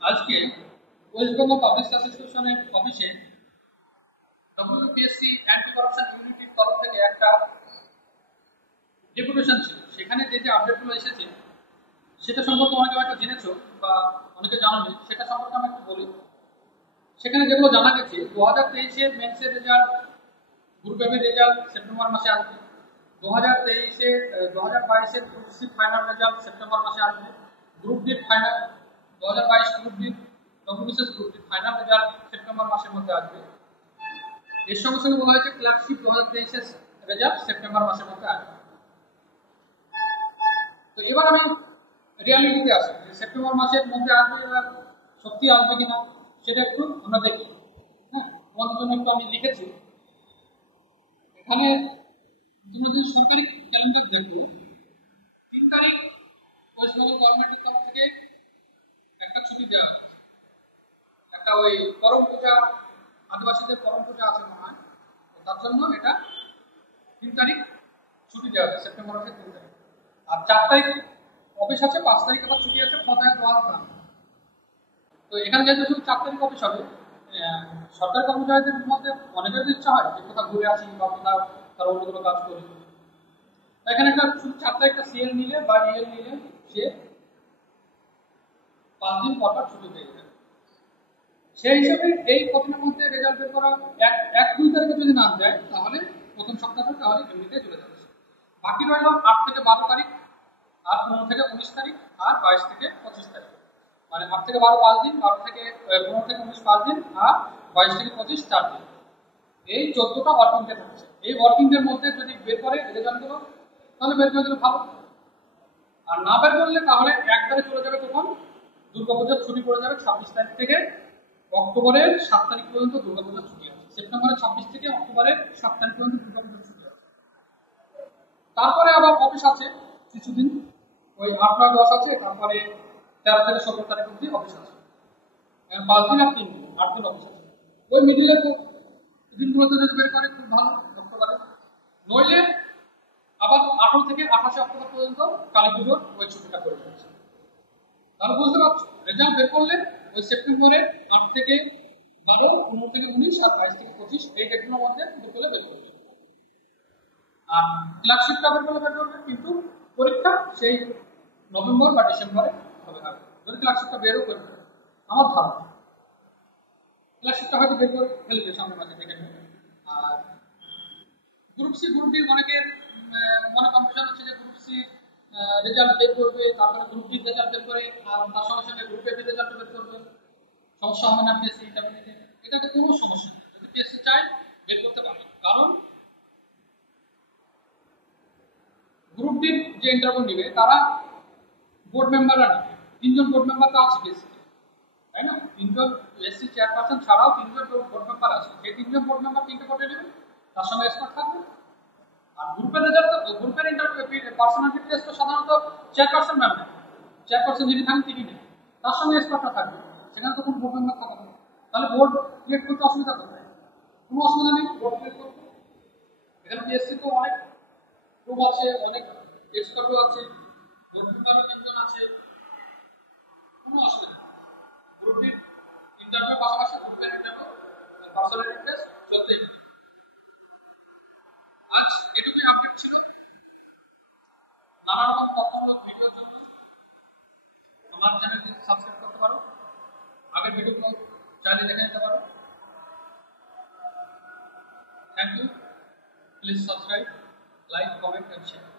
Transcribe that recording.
আজকে West Bengal public অ্যাসোসিয়েশনের অফিসে ডব্লিউবিপিএসসি অ্যান্টি করাপশন ইউনিটির তরফ থেকে একটা ডেপুটেশন ছিল। সেখানে যে আপডেটগুলো এসেছে সেটা সম্পর্কে অনেকে হয়তো জেনেছো বা অনেকে জানোনি, সেটা সম্পর্কে আমি একটু বলি। সেখানে যেগুলো জানা গেছে, 2023-এর মেন্সের রেজাল্ট, গ্রুপ এর রেজাল্ট সেপ্টেম্বর মাসে আসবে। 2022-এর group C final result September মাসে আসবে। Group D final 2022 group D WBCS group D final result September মাসের মধ্যে আসবে। এর সঙ্গে সঙ্গে বলা হয়েছে ক্লার্কশিপ 2023-এর রেজাল্ট সেপ্টেম্বর মাসের মধ্যে আসবে। তো এবার আমি রিয়ালিটিতে আসি যে সেপ্টেম্বর মাসের মধ্যে আসবে, এবার সত্যি আসবে কিনা সেটা একটু আমরা দেখি। হ্যাঁ, তোমাদের জন্য একটু আমি লিখেছি এখানে। তোমরা যদি সরকারি ক্যালেন্ডার দেখো, 3 তারিখ ওয়েস্ট বেঙ্গল গভর্নমেন্টের তরফ থেকে একটা ছুটি দেওয়া হচ্ছে। একটা ওই করম পূজা, আদিবাসীদের করম পূজা আছে মনে হয়, তার জন্য এটা 3 তারিখ ছুটি দেওয়া হচ্ছে, সেপ্টেম্বর মাসের 3 তারিখ। আর 4 তারিখ অফিস আছে, 5 তারিখ আবার ছুটি আছে ফতায় দোয়ার গান। তো এখানে যেহেতু শুধু 4 তারিখ অফিস হবে, সরকারি কর্মচারীদের মধ্যে অনেকের ইচ্ছা হয় যে কোথাও ঘুরে আসি বা কোথাও তার অন্য কোনো কাজ করি। এখানে একটা শুধু 4 তারিখটা সিএল নিলে বা ইএল নিলে সে 5 দিন পর ছুটি পেয়ে যাবে। সেই হিসাবে এই কদিনের মধ্যে রেজাল্ট বের করা, 1-2 তারিখে যদি না যায় তাহলে প্রথম সপ্তাহটা তাহলে এমনিতে চলে যাচ্ছে। বাকি রইল 8 থেকে 12 তারিখ, আর 15 থেকে 19 তারিখ, আর 22 থেকে 25 তারিখ। মানে 8 থেকে 12 5 দিন, 15 থেকে 19 5 দিন, আর 22 থেকে 25 4 দিন। এই 14টা ওয়ার্কিং ডে থাকছে। এই ওয়ার্কিং ডের মধ্যে যদি বের করে রেজাল্টগুলো তাহলে বের করে দিলে ভালো। আর না বের করলে তাহলে একবারে চলে যাবে তখন দুর্গাপূজার ছুটি পড়ে যাবে। 26 তারিখ থেকে অক্টোবরের 7 তারিখ পর্যন্ত দুর্গাপূজার ছুটি আছে। সেপ্টেম্বরের 26 থেকে অক্টোবরের 7 তারিখ পর্যন্ত দুর্গাপূজার ছুটি আছে। তারপরে আবার অফিস আছে কিছুদিন, ওই 8-9-10 আছে, তারপরে 13 থেকে 17 তারিখ অব্দি অফিস আছে। 5 দিন আর 3 দিন, 8 দিন অফিস আছে। ওই মিডিলে তো দিনগুলোতে যদি বের করে খুব ভালো অক্টোবরে। নইলে আবার 18 থেকে 28 অক্টোবর পর্যন্ত কালী পুজোর ওই ছুটিটা করে দিচ্ছে। তাহলে বুঝতে পারছো, রেজাল্ট বের করলে ওই সেপ্টেম্বরের 8 থেকে 12, 15 থেকে 19 আর 22 থেকে 25 এই ডেটগুলোর মধ্যে দুপুরে বের করবে। আর ক্লার্কশিপটা বের করবে, কিন্তু পরীক্ষা সেই নভেম্বর বা ডিসেম্বরে হবে আগে, যদি ক্লার্কশিপটা বেরও করে দেবে। আমার ধারণা ক্লার্কশিপটা হয়তো বের করে ফেলবে সামনের মাঝে দেখে নেবে। আর গ্রুপ সি গ্রুপ ডি অনেকের মনে কনফিউশন হচ্ছে যে গ্রুপ সি রেজাল্ট বের করবে, তারপরে গ্রুপ ডি রেজাল্ট বের করে আর তার সঙ্গে সঙ্গে গ্রুপ এ রেজাল্ট বের করবে, সমস্যা হবে না পিএসসি ইন্টারমিডিয়েটে? এটাতে কোনো সমস্যা নেই, যদি পিএসসি চায় বের করতে পারে। কারণ গ্রুপ ডির যে ইন্টারভিউ নেবে তারা বোর্ড মেম্বাররা নেবে। 3 জন বোর্ড মেম্বার তো আছে পিএসসি, তাই না? 3 জন পিএসসি চেয়ারপারসন ছাড়াও 3 জন বোর্ড মেম্বার আছে। সেই 3 জন বোর্ড মেম্বার 3টে কোটে নেবে, তার সঙ্গে এক্সপার্ট থাকবে। আর গ্রুপের রেজাল্ট, গ্রুপের ইন্টারভিউ পার্সোনালিটি টেস্ট তো সাধারণত চেয়ারপারসন ম্যাম নেয়, চেয়ারপারসন যিনি থাকেন তিনি নেন, তার সঙ্গে এক্সপার্টটা থাকবে। সেখানে তো কোনো বোর্ড মেম্বার থাকবে না। তাহলে বোর্ড ক্রিয়েট করতে অসুবিধা কোথায়? কোনো অসুবিধা নেই, বোর্ড ক্রিয়েট করতে। এখানে পিএসসি তো অনেক গ্রুপ আছে, অনেক এক্সপার্টও আছে, বোর্ড মেম্বারও 3 জন আছে, কোনো অসুবিধা নেই। গ্রুপের ইন্টারভিউ পাশাপাশি গ্রুপের ইন্টারভিউ পার্সোনালিটি টেস্ট চলতেই। আজ এটুকুই আপডেট ছিল। নানা রকম তথ্যমূলক ভিডিওর জন্য আমার চ্যানেলটি সাবস্ক্রাইব করতে পারো, আগের ভিডিওগুলো চাইলে দেখে নিতে পারো। Thank you. Please subscribe, like, comment and share.